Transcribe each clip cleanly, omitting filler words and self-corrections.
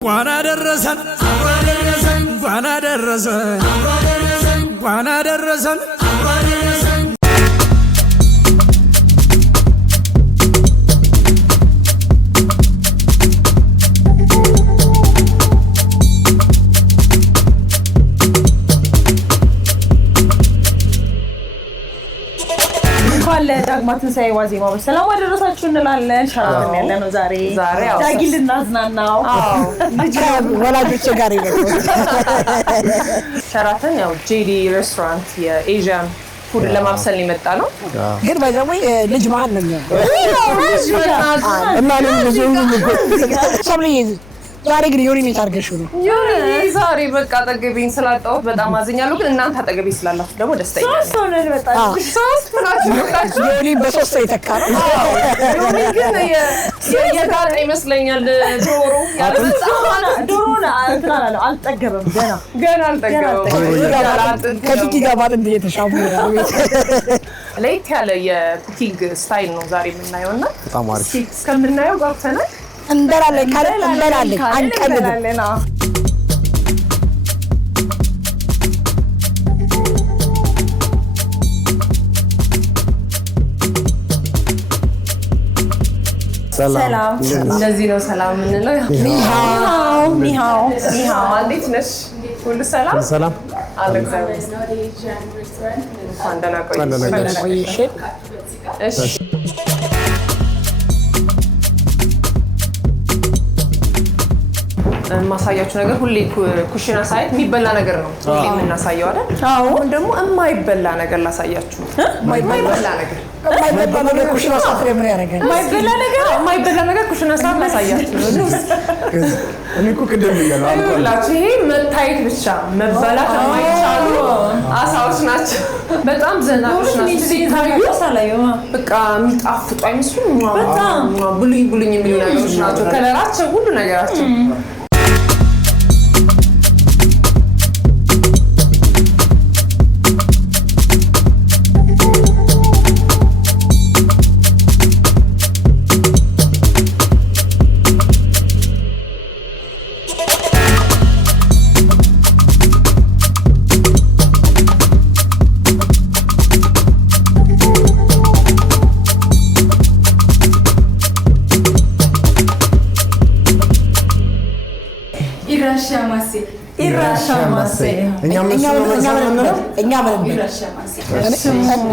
ዋና ደረሰን ዋና ደረሰን ዋና ደረሰን ዳግማትን ሳይ ዋዜማው ሰላም አደረሳችሁ እንላለን። ሻራተን ያለ ነው ዛሬ ዳጊል እናዝናናው ልጅ ወላጆቼ ጋር ይገኛል። ሻራተን ያው ጄዲ ሬስቶራንት የኤዥያን ፉድ ለማብሰል የመጣ ነው። ግን ባይዘው ልጅ ማን ነው እና ልጅ ሰብሊ ዛሬ ግን ዮኒ ነው ታርገሽው ነው ዮኒ ዛሬ በቃ አጠገቤን ስላጣሁት በጣም አዝኛለሁ። ግን እናንተ አጠገቤ ስላላችሁ ደግሞ ደስተኛ ነኝ። ሶስት ሆነን በጣም ሶስት ናችሁ። ዮኒ በሶስት የተካ ነው። ዮኒ ግን የጋጠ ይመስለኛል ዶሮ ዶሮና አልጠገበም ገና አልጠገበም። ከቲቲ ጋር ማለት እየተሻሙ ነው። ለየት ያለ የኩኪንግ ስታይል ነው ዛሬ የምናየውና በጣም አሪፍ እስከምናየው ጋብተናል። እንደራለን እንደራለን አንቀልም። ሰላም እንደዚህ ነው ሰላም የምንለው። ኒሃው እንዴት ነሽ? ሁሉ ሰላም ሰላም አለ እግዚአብሔር። ደህና ቆይሽ። እሺ ማሳያችሁ ነገር ሁሌ ኩሽና ሳይት የሚበላ ነገር ነው ሁሌ የምናሳየው አይደል? አሁን ደግሞ የማይበላ ነገር ላሳያችሁ። የማይበላ ነገር ኩሽና ሳት ላይ ምን ያደርጋል? የማይበላ ነገር ኩሽና ሳት ላሳያችሁ። እኔ እኮ ቅድም ይኸውላችሁ ይሄ መታየት ብቻ መበላት የማይቻሉ አሳዎች ናቸው። በጣም ዘናጮች ናቸው። ሲታዩ በቃ የሚጣፍጡ አይመስሉም? ብሉኝ ብሉኝ የሚሉ ነገሮች ናቸው። ከለራቸው ሁሉ ነገራቸው እኛ ምን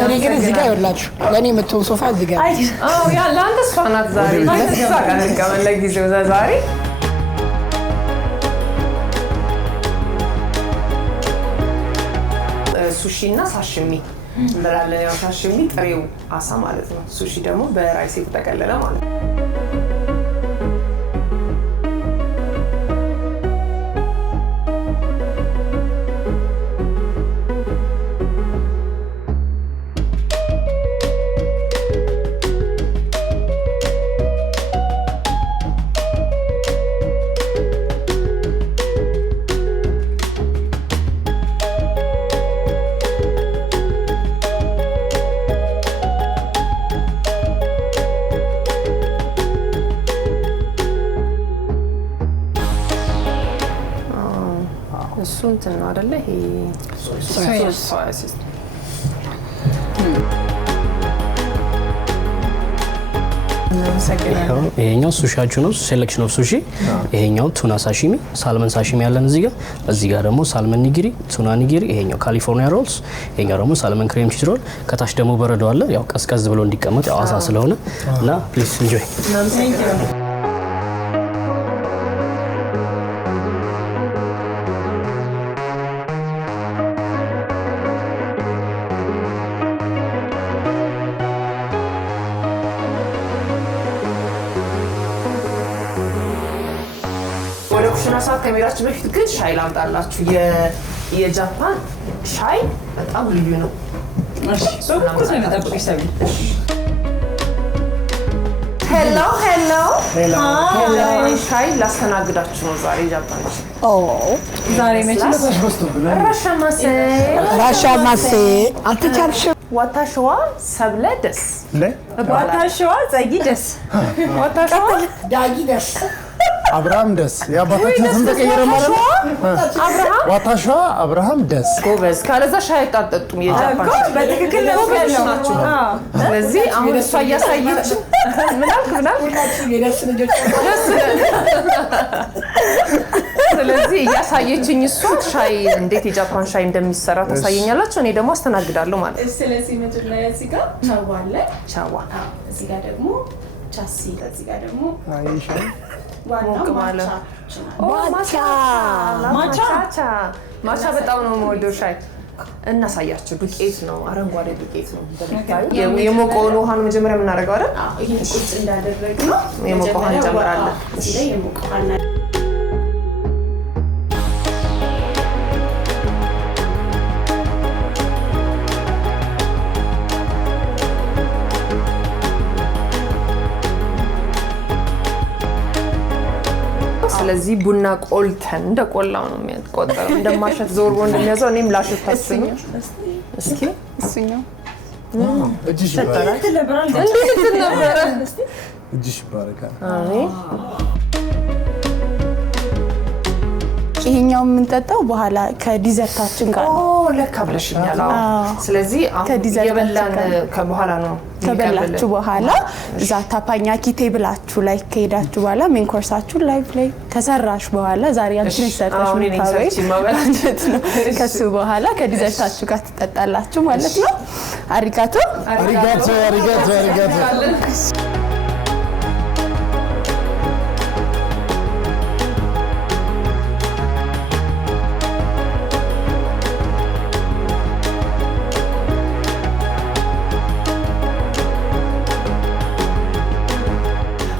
እኔ ግን እዚህ ጋር ይኸውላችሁ ለእኔ የምትሆን ሶፋ እዚህ ጋር ያ ለአንተ እሷ ናት። ዛሬ እዛ ጋር እንቀመጥ ለጊዜው። ዛሬ ሱሺ እና ሳሽሚ እንበላለን። ያው ሳሽሚ ጥሬው አሳ ማለት ነው። ሱሺ ደግሞ በራይስ የተጠቀለለ ማለት ነው። እሱ እንትን ነው አይደለ? ይሄ ሶያ ሶስ ይሄኛው ሱሺያችሁ ነው። ሴሌክሽን ኦፍ ሱሺ። ይሄኛው ቱና ሳሺሚ፣ ሳልመን ሳሺሚ ያለን እዚህ ጋር ደግሞ ሳልመን ኒጊሪ፣ ቱና ኒጊሪ፣ ይሄኛው ካሊፎርኒያ ሮልስ፣ ይሄኛው ደግሞ ሳልመን ክሬም ቺዝ ሮል። ከታች ደግሞ በረዶ አለ፣ ያው ቀዝቀዝ ብሎ እንዲቀመጥ ያው አሳ ስለሆነ እና ፕሊዝ ኢንጆይ። ኩሽና ሰዓት ከመሄዳችን በፊት ግን ሻይ ላምጣላችሁ። የጃፓን ሻይ በጣም ልዩ ነው። ሄሎ ሻይ ላስተናግዳችሁ ነው ዛሬ ጃፓን። ዛሬ መቼም ራሻማሴ አትቻልሽም። ዋታሽዋ ሰብለ ደስ ዋታሽዋ ጸጊ ደስ ዋታሽዋ ዳጊ ደስ አብርሃም ደስ ያባታችን ስም ተቀየረ ማለት ነው። አብርሃም ዋታሿ አብርሃም ደስ ጎበዝ። ካለዛ ሻይ አጣጠጡም የጃፓን ሻይ በትክክል ነው ናቸው። ስለዚህ አሁን እሷ እያሳየች ምናልክ ስለዚህ እያሳየችኝ እሷ ሻይ እንዴት የጃፓን ሻይ እንደሚሰራ ታሳየኛላችሁ። እኔ ደግሞ አስተናግዳለሁ ማለት ነው። ስለዚህ መጀመሪያ እዚህ ጋር ቻዋ አለ። ቻዋ እዚህ ጋር ደግሞ ቻሲ፣ እዚህ ጋር ደግሞ አይሻ ዋናው ማቻ በጣም ነው የምወደው ሻይ። እናሳያችሁ። ዱቄት ነው፣ አረንጓዴ ዱቄት ነው። የሞቀውን ውሃ ነው መጀመሪያ የምናደርገው አይደል? ይሄን ቁጭ እንዳደረግ ነው የሞቀ ውሃ እንጨምራለን። እዚህ ላይ የሞቀ ውሃ ስለዚህ ቡና ቆልተን እንደ ቆላው ነው የሚቆጠረው። እንደማሸት ዞርቦ እንደሚያዘው እኔም ላሸት ታስኝ። እስኪ እሱኛው እጅሽ እንዴት ነበረ? እጅሽ ይባረካል። አሜን። ይሄኛው የምንጠጣው በኋላ ከዲዘርታችን ጋር ነው። ለካ ብለሽኛል። ስለዚህ አሁን የበላን ከበኋላ ነው ከበላችሁ በኋላ እዛ ታፓኛኪ ቴብላችሁ ላይ ከሄዳችሁ በኋላ ሜን ኮርሳችሁ ላይቭ ላይ ከሰራሽ በኋላ ዛሬ አንቺ ነሽ ሰርተሽ ማለት ነው። ከሱ በኋላ ከዲዘርታችሁ ጋር ትጠጣላችሁ ማለት ነው። አሪጋቶ አሪጋቶ አሪጋቶ አሪጋቶ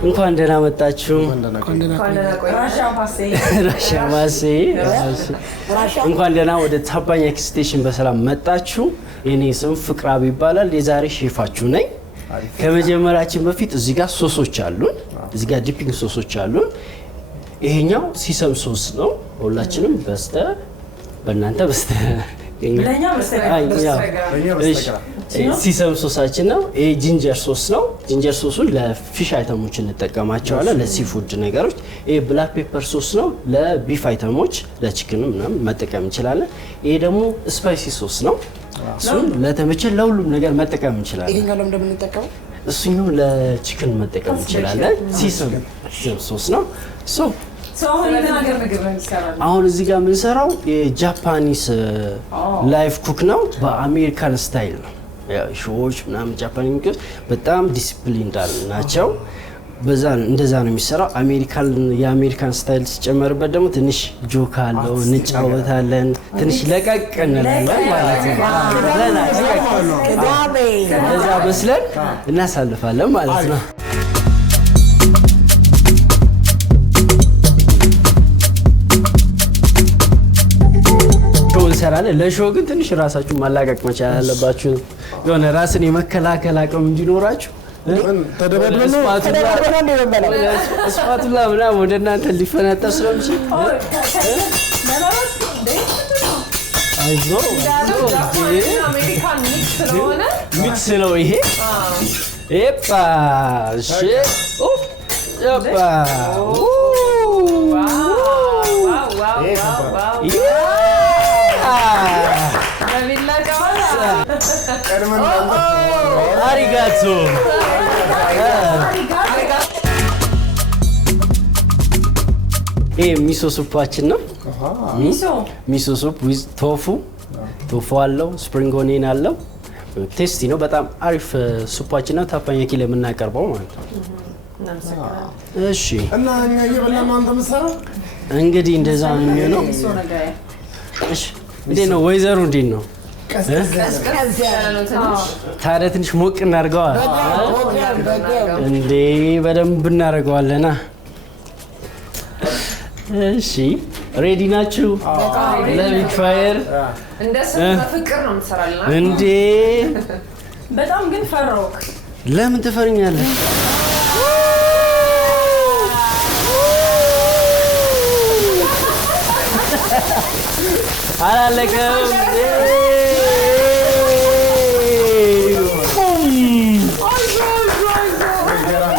እንኳን ደህና መጣችሁ። ራሻ ማሴ እንኳን ደህና ወደ ታፓኛኪ ስቴሽን በሰላም መጣችሁ። የኔ ስም ፍቅራብ ይባላል። የዛሬ ሼፋችሁ ነኝ። ከመጀመራችን በፊት እዚህ ጋር ሶሶች አሉን። እዚህ ጋር ዲፒንግ ሶሶች አሉን። ይሄኛው ሲሰም ሶስ ነው። ሁላችንም በእናንተ በስተ ሲሰም ሶሳችን ነው። ይሄ ጂንጀር ሶስ ነው። ጂንጀር ሶሱን ለፊሽ አይተሞች እንጠቀማቸዋለን፣ ለሲፉድ ነገሮች። ይሄ ብላክ ፔፐር ሶስ ነው። ለቢፍ አይተሞች ለቺክን ምናምን መጠቀም እንችላለን። ይሄ ደግሞ ስፓይሲ ሶስ ነው። እሱን ለተመቸን ለሁሉም ነገር መጠቀም እንችላለን። ይሄኛው ለምን እንደምንጠቀመው እሱኛው ለቺክን መጠቀም እንችላለን። ሲሰም ሶስ ነው። አሁን እዚህ ጋር የምንሰራው የጃፓኒስ ላይፍ ኩክ ነው። በአሜሪካን ስታይል ነው። ሾዎች ምናምን ጃፓኒ ምግብ በጣም ዲሲፕሊን ናቸው። እንደዛ ነው የሚሰራው። የአሜሪካን ስታይል ሲጨመርበት ደግሞ ትንሽ ጆክ አለው፣ እንጫወታለን፣ ትንሽ ለቀቅ እንላለን ማለት ነው። እንደዛ መስለን እናሳልፋለን ማለት ነው። እንሰራለን። ለሾው ግን ትንሽ ራሳችሁን ማላቀቅ መቻል አለባችሁ። የሆነ ራስን የመከላከል አቅም እንዲኖራችሁ ስፓቱላ ምናምን ወደ እናንተ ሊፈነጠር ስለሚችል ሚክስ ነው ይሄ። ኤፓ እሺ ኤፓ አሪጋቶ ይሄ ሚሶ ሱፓችን ነው። ሚሶ ሱፕ ዊዝ ቶፉ አለው፣ ስፕሪንግ ኦኒየን አለው። ቴስቲ ነው። በጣም አሪፍ ሱፓችን ነው። ታፓኛኪ ላይ የምናቀርበው ማለት ነው። እሺ እና እኛ እየበላን ነው አንተ የምትሰራው? እንግዲህ እንደዛ ነው የሚሆነው። እሺ እንዴት ነው ወይዘሩ? እንዴት ነው? ታዲያ ትንሽ ሞቅ እናድርገዋል እንዴ? በደንብ እናደርገዋለና። እሺ ሬዲ ናችሁ? ለቢግ ፋየር በፍቅር ነው የምትሰራልና እንዴ? በጣም ግን ፈራው። ለምን ትፈርኛለህ? አላለቀም።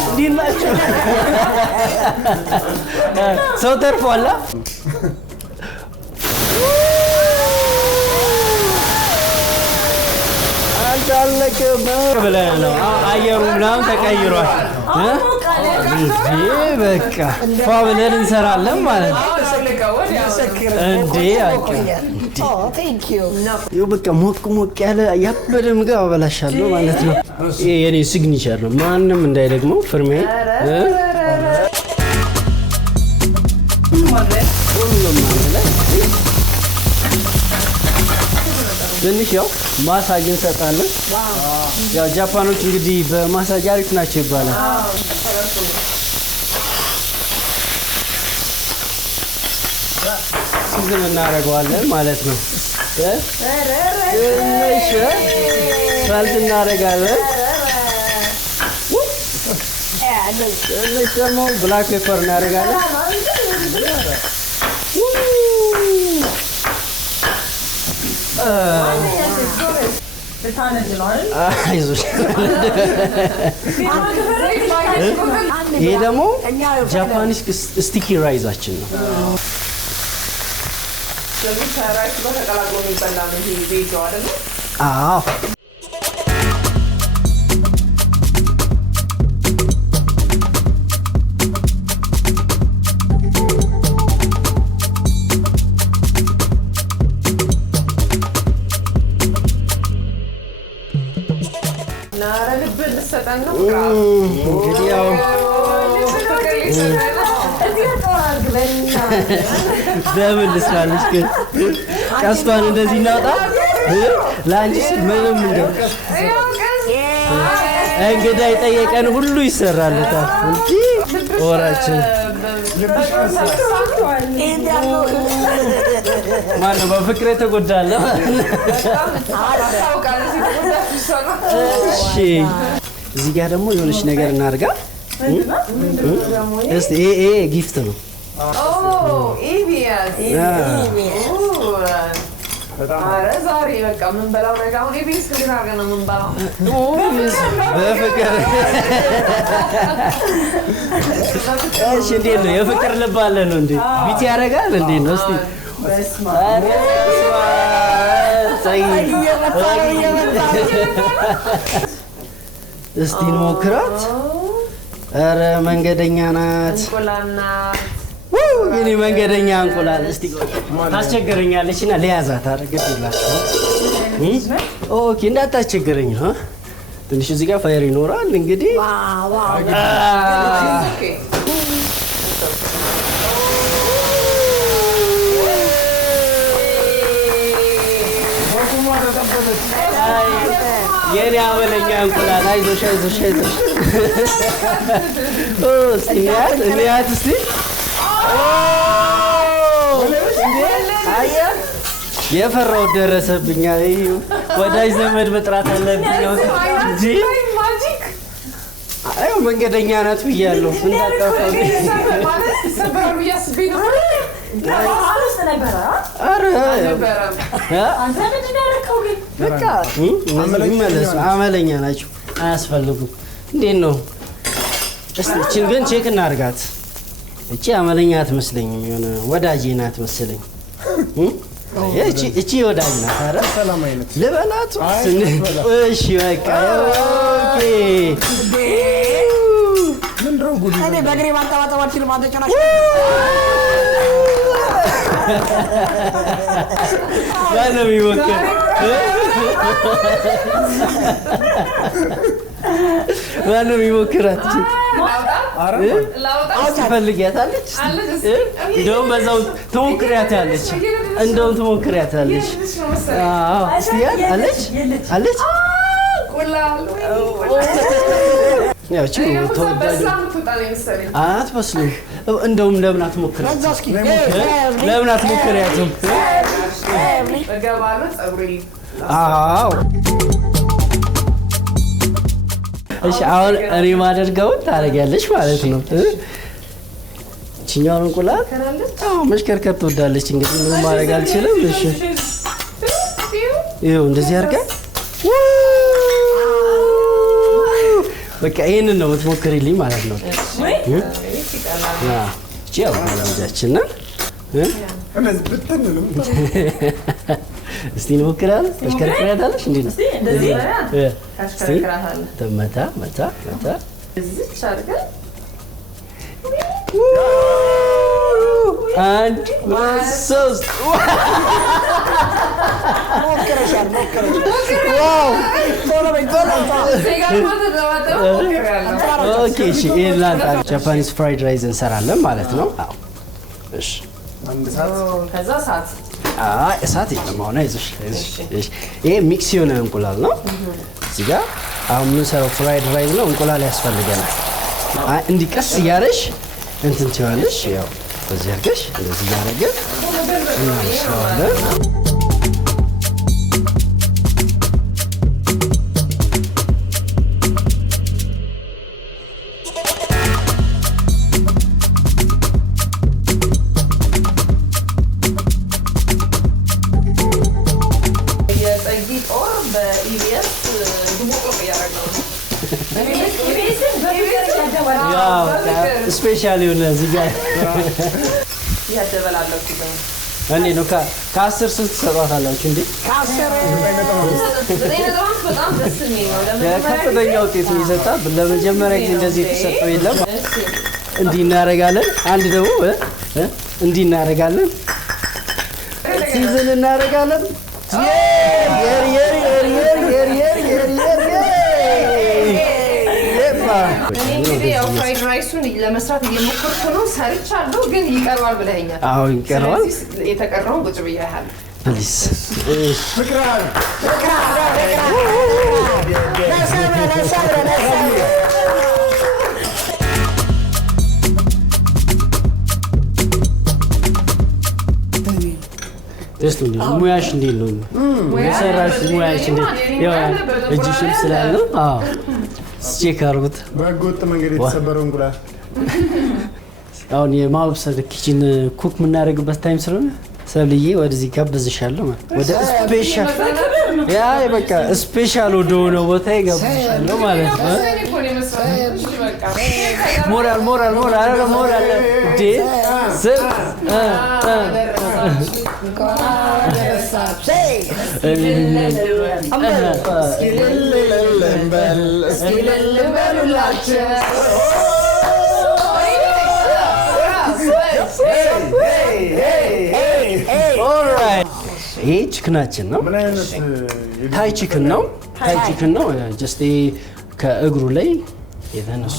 እንዴት ናችሁ? ሰው ተርፏል። አልታለቀም ብለህ ነው። አየሩ ምናምን ተቀይሯል። በቃ ፏ ብለን እንሰራለን ማለት ነው። በቃ ሞቅ ሞቅ ያለ ያበደ ምግብ አበላሻለሁ ማለት ነው። ይሄ የኔ ሲግኒቸር ነው። ማንም እንዳይደግመው ፍርሜ ትንሽ ያው ማሳጅ እንሰጣለን። ያው ጃፓኖች እንግዲህ በማሳጅ አሪፍ ናቸው ይባላል። ሲዝን እናደርገዋለን ማለት ነው። ትንሽ ሳልት እናደርጋለን። ትንሽ ደግሞ ብላክ ፔፐር እናደርጋለን። ይሄ ደግሞ ጃፓኒስ ስቲኪ ራይዛችን ነው። አዎ እንግዲህ ያው በምን ልስራልሽ ግን ቀስቷን እንደዚህ እናውጣ ለአንቺ ስል ምንም እንደው እንግዳ የጠየቀን ሁሉ ይሰራለታል እንጂ ወራችን ማነው በፍቅር የተጎዳለ? እሺ እዚህ ጋር ደግሞ የሆነች ነገር እናድርጋ። እስቲ ይሄ ጊፍት ነው። ዛሬ በቃ የምንበላው ነገር አሁን ኢቢኤስ ግን አድርገን ነው የምንበላው። በፍቅር እሺ፣ እንዴት ነው የፍቅር ልብ አለ ነው እንዴ? ቢት ያደርጋል እንዴት ነው? እስቲ እስቲ እንሞክራት። ኧረ መንገደኛ ናት። የኔ መንገደኛ እንቁላል። እስቲ ታስቸግረኛለች እና ለያዛት አድርገሽላችሁ። ኦኬ እንዳታስቸግረኝ ነው። ትንሽ እዚህ ጋር ፋየር ይኖራል እንግዲህ። የኔ አመለኛ እንቁላል። አይዞሽ አይዞሽ አይዞሽ። እስቲ እንያት እስቲ። የፈራሁት ደረሰብኝ። ወዳጅ ዘመድ መጥራት አለብኝ እንጂ አይ መንገደኛ ናት ብያለሁ። እንዳጣፋብኝ አመለኛ ናቸው አያስፈልጉም። እንዴት ነው? እስቲ እችን ግን ቼክ እናድርጋት። እቺ አመለኛ አትመስለኝም፣ የሆነ ወዳጄ ናት መሰለኝ። እቺ ወዳጅ ናት። ኧረ ሰላም አይነት ልበላት። እሺ በቃ ኦኬ። ምንድነው ጉድ? እኔ በእግሬ ማንጠባጠባችን ማተጨናሽ ማነው የሚሞክር? ማነው የሚሞክራት? ትፈልጊያታለች? እንደውም በዛው ትሞክሪያታለች። እንደውም ትሞክሪያታለች። እስቲ አለች አለች። ያቺ ተወዳጅ አትመስልም። እንደውም ለምን አትሞክሪያት? ለምን አትሞክሪያትም? አዎ እሺ፣ አሁን እኔ ማደርገውን ታደርጊያለሽ ማለት ነው። እችኛውን እንቁላል መሽከርከር ትወዳለች። እንግዲህ ምንም ማድረግ አልችልም። እሺ ይኸው እንደዚህ አድርጋ በቃ ይሄንን ነው የምትሞክሪልኝ ማለት ነው። ያው ልጃችን ነው። እነዚህ ብትን ነው። እስቲ እንሞክራለን። ተሽከርክሪያታለሽ እንዴ ነው? እንደዚህ ታሽከረክራታለህ። መታ መታ መታ እዚች አድርገህ አንድ ሶስት ሞክረሻል። ዋው ኦኬ እሺ። ይሄን ላንተ ጃፓኒስ ፍራይድ ራይዝ እንሰራለን ማለት ነው። አዎ እሺ። ከዛ ሰዓት እሳት የለም አሁን። አይዞሽ አይዞሽ። ይሄ ሚክስ የሆነ እንቁላል ነው። እዚህ ጋር አሁን የምንሰራው ፍራይድ ራይዝ ነው። እንቁላል ያስፈልገናል። እንዲህ ቀስ እያለሽ እንትን ትይዋለሽ። ያው በዚህ አድርገሽ እንደዚህ እያደረግን እናመስለዋለን። ስፔሻል የሆነ እዚህ ጋር ያደበላለኩት ነው። እኔ ነው ከ10 ስንት ትሰጧታላችሁ እንዴ? በጣም ደስ የሚል ነው። ከፍተኛ ውጤት ነው ይሰጣል። ለመጀመሪያ ጊዜ እንደዚህ የተሰጠው የለም። እንዲህ እናደርጋለን። አንድ ደግሞ እንዲህ እናደርጋለን። ሲዝን እናደርጋለን። እንግዲህ ያው ፍራይድ ራይሱን ለመስራት እየሞከርኩ ነው። ሰርቻለሁ ግን ይቀርባል ብለኸኛል። አዎ ይቀርባል። የተቀረውን ቁጭ ብያለሁ። ፕሊዝ ደስ እንዴ ሙያሽ እንዴ ነው? የሰራሽ ሙያሽ እንዴ? ያው እጅሽም ስላለ አዎ ቼክ አድርጉት። በህገወጥ መንገድ የተሰበረው እንቁላል አሁን የማብሰል ኪችን ኩክ የምናደርግበት ታይም ስለሆነ ሰብልዬ ወደዚህ ጋብዝሻለሁ ማለት ወደ ስፔሻል ያ በቃ ስፔሻል ወደ ሆነው ቦታ ጋብዝሻለሁ ማለት ነው። ሞራል ሞራል ሞራል ሞራል ዴ ሰብ ይሄ ቺክናችን ነው። ታይ ቺክን ነው። ታይ ቺክን ነው። ጀስት ከእግሩ ላይ የተነሱ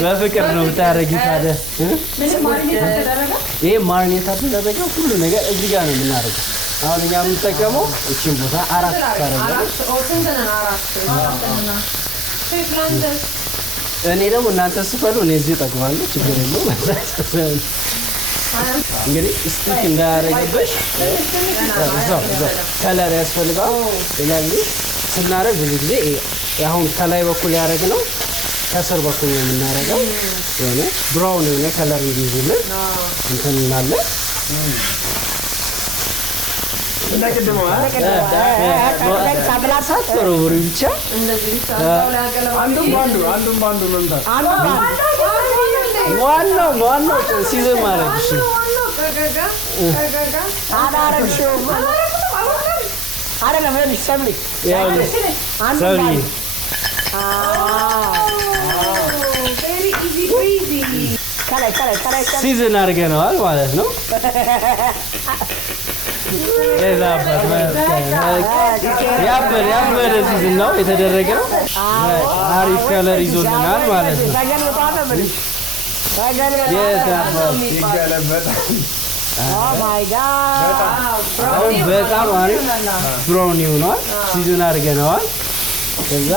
በፍቅር ነው የምታደርጊው። ታዲያ ይሄ ማርኔት አደረገው ሁሉ ነገር እዚህ ጋር ነው የምናደርገው። አሁን እኛ የምንጠቀመው እቺን ቦታ አራት እኔ ደግሞ እናንተ ስፈሉ እኔ እዚህ እጠግባለሁ። ችግር የለውም። እንግዲህ ስቲክ እንዳያደርግብሽ እዛው ከለር ያስፈልጋል። ስለዚህ ስናደርግ ብዙ ጊዜ አሁን ከላይ በኩል ያደረግነው ከስር በኩል ነው የምናደርገው። የሆነ ብራውን የሆነ ከለር እንዲይዝልን እንትን እናለን። ጥሩ ብቻ አንዱን ባንዱ መምታት ዋናው ሲዝን ማለት እሺ ሲዝን አድርገነዋል ማለት ነው። ያበደ ሲዝን ነው የተደረገው። አሪፍ ከለር ይዞልናል ማለት ነው። በጣም አሪፍ ብራውን ይሆናል። ሲዝን አድርገነዋል። ከዛ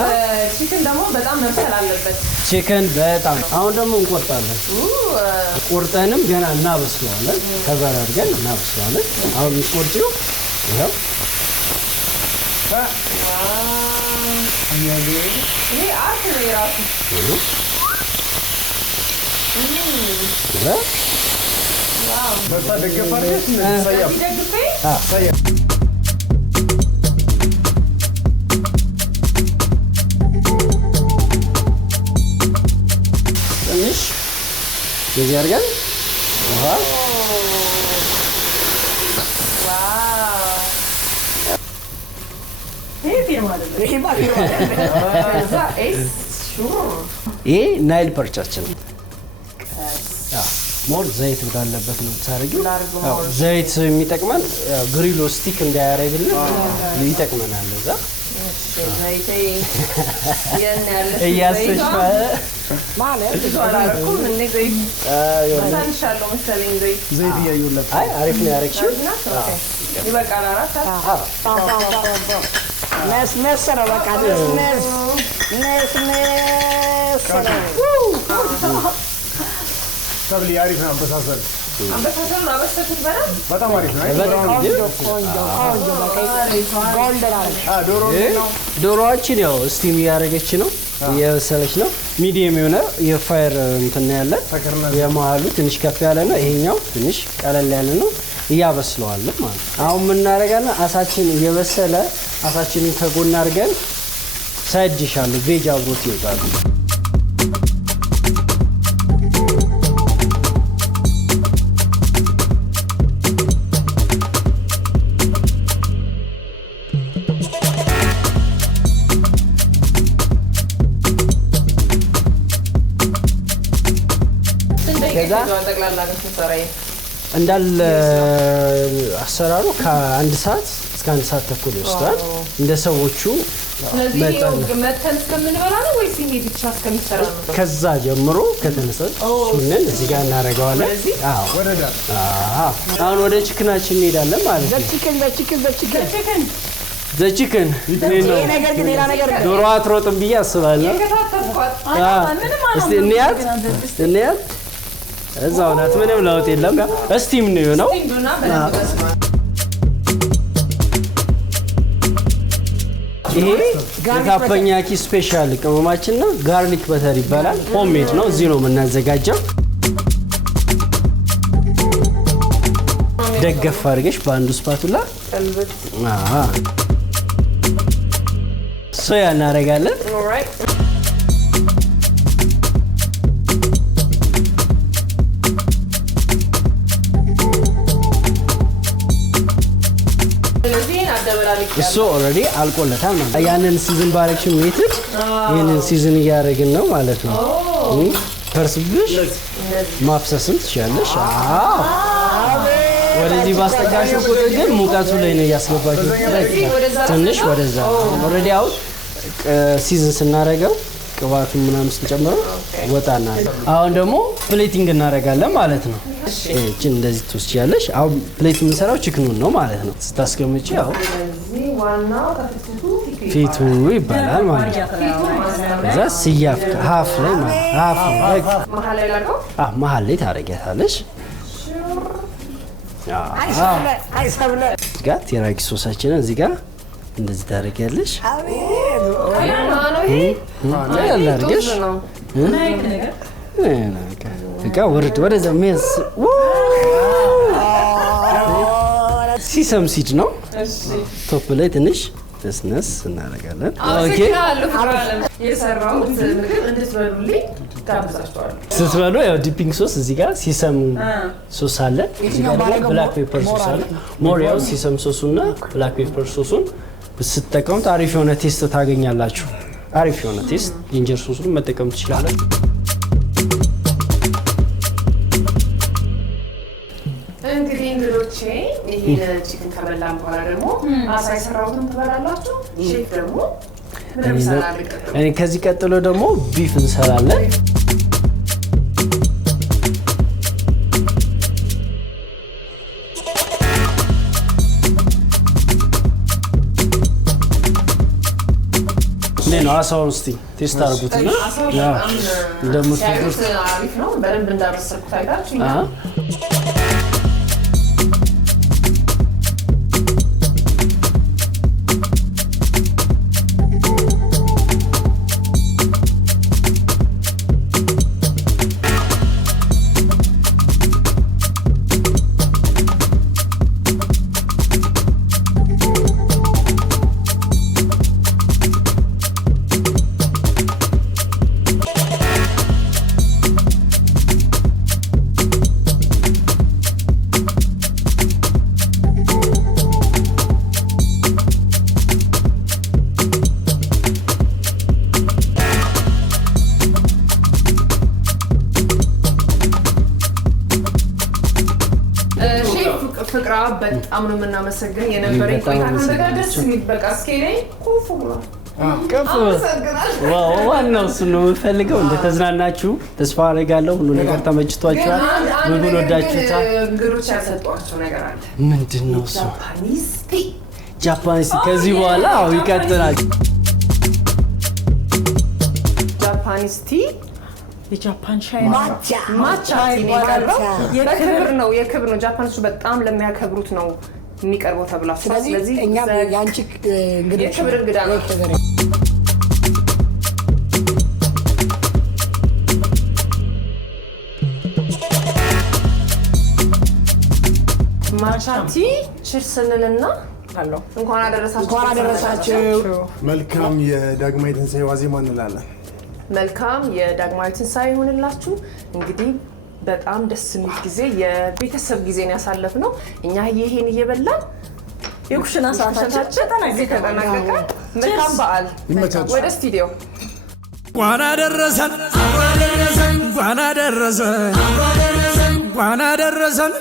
ቺክን ደግሞ በጣም መብሰል አለበት። ቺክን በጣም አሁን ደግሞ እንቆርጣለን። ቆርጠንም ገና እናበስለዋለን። ከበር አድርገን እናበስለዋለን። አሁን የምትቆርጪው ይኸው ይሄ አርት ነው የራሱ እንደዚህ አድርገን ውሃ ይሄ ናይል ፐርቻችን ነው። ሞር ዘይት ወዳለበት ነው የምታደርጊው። ዘይት የሚጠቅመን ግሪሎ ስቲክ እንዳያደርግልን ይጠቅመናል። እዛ እያሰሽ ዘይት እያዩለት አሪፍ ነው ያደረግሽው። ነስነስ ነው በቃ ነስነስ ሰብሊ አሪፍ ነው አበሳሰል በጣም አሪፍ ነው። ዶሮዋችን ያው ስቲም እያደረገች ነው እየበሰለች ነው። ሚዲየም የሆነ የፋየር እንትን ያለን የመሀሉ ትንሽ ከፍ ያለ ነው። ይሄኛው ትንሽ ቀለል ያለ ነው። እያበስለዋለን ማለት ነው። አሁን የምናደርጋለን አሳችን እየበሰለ አሳችንን ከጎን አድርገን ሳይድ ዲሽ አሉ ቬጅ አብሮት ይወጣሉ። እንዳለ አሰራሩ ከአንድ ሰዓት እስከ 1 ሰዓት ተኩል ይወስዳል። እንደ ሰዎቹ ከዛ ጀምሮ ከተነሳ እሱንን እዚህ ጋር እናደርገዋለን። አሁን ወደ ቺክናችን እንሄዳለን ማለት ነው። ዘቺክን ዶሮ አትሮጥም ብዬ አስባለሁ። እስቲ እንያት እዛው ናት። ምንም ለውጥ የለም። እስቲም ነው የሆነው። ይሄ የታፐኛኪ ስፔሻል ቅመማችን ነው። ጋርሊክ በተር ይባላል። ሆምሜድ ነው። እዚህ ነው የምናዘጋጀው። ደገፍ አድርገሽ በአንዱ ስፓቱላ ሶያ እናደርጋለን። እሱ ኦልሬዲ አልቆለታል ማለት ነው። ያንን ሲዝን ባረክሽን ሜትድ ይሄንን ሲዝን እያደረግን ነው ማለት ነው። ፐርስብሽ ማፍሰስም ትችላለሽ። ወደዚህ ባስጠጋሽው ቁጥር ግን ሙቀቱ ላይ ነው እያስገባችሁ ትንሽ ወደዛ። ኦልሬዲ አሁን ሲዝን ስናደርገው ቅባቱን ምናምን ስንጨምረው ወጣና አሁን ደግሞ ፕሌቲንግ እናደርጋለን ማለት ነው። እቺን እንደዚህ ትወስጂያለሽ። አሁን ፕሌት የምንሰራው ቺክኑን ነው ማለት ነው። ስታስቀምጪ ያው ፊቱ ይባላል ማለት ነው። ከዛ ሲያፍ ሀፍ ላይ ማለት ሀፍ ላይ መሀል ላይ ታደርጊያታለሽ። ጋር ቴራኪ ሶሳችንን እዚህ ጋር እንደዚህ ታደርጊያለሽ። ያላርገሽ በቃ ወርድ ወደዛ ሜስ ሲሰም ሲድ ነው። ቶፕ ላይ ትንሽ ነስነስ እናደርጋለን። ኦኬ ስትበሉ ያው ዲፒንግ ሶስ እዚህ ጋር ሲሰም ሶስ አለ። እዚህ ጋር ደግሞ ብላክ ፔፐር ሶስ አለ። ሞር ያው ሲሰም ሶሱና ብላክ ፔፐር ሶሱን ስትጠቀሙት አሪፍ የሆነ ቴስት ታገኛላችሁ። አሪፍ የሆነ ቴስት ጂንጀር ሶሱን መጠቀም ትችላላችሁ። እንግዲህ እንግዶቼ ይሄን ቺክን ከበላን በኋላ ደግሞ አሳ የሰራሁትን ትበላላችሁ። ሼፍ ደግሞ ምንም ይሰራል። ከዚህ ቀጥሎ ደግሞ ቢፍ እንሰራለን። ነው አሳውን እስቲ ቴስት አድርጉትና እንደምትወዱት አሪፍ ነው። በደንብ እንዳበሰልኩት አይታችሁ ፍቅራ በጣም ነው የምናመሰግን የነበረኝ ቆይታ ከእንደጋ ደስ የሚል በቃ እስኪለኝ ኮፍ ብሏል። ዋናው እሱ ነው የምፈልገው። እንደተዝናናችሁ ተስፋ አደርጋለሁ። ሁሉ ነገር ተመችቷችኋል። ምግቡን ወዳችሁታል። እንግዶች ያልሰጧቸው ነገር አለ። ምንድን ነው እሱ? ጃፓኒስ ቲ ከዚህ በኋላ ይቀጥላል። ጃፓኒስ ቲ የጃፓን ሻይ ማቻ የክብር ነው ጃፓኖች በጣም ለሚያከብሩት ነው የሚቀርበው ተብሏል። ስለዚህ እኛም ያንቺ እንግዲህ የክብር እንግዳ ነው። ማቻቲ ቺርስ እንልና እንኳን አደረሳችሁ። መልካም የዳግማዊ ትንሣኤ ዋዜማ እንላለን። መልካም የዳግማዊ ትንሣኤ ይሁንላችሁ። እንግዲህ በጣም ደስ የሚል ጊዜ የቤተሰብ ጊዜን ያሳለፍነው እኛ ይሄን እየበላን የኩሽና ሰዓታችን ተጠናቀቀ። መልካም በዓል። ወደ ስቱዲዮ እንኳን አደረሰን እንኳን አደረሰን እንኳን አደረሰን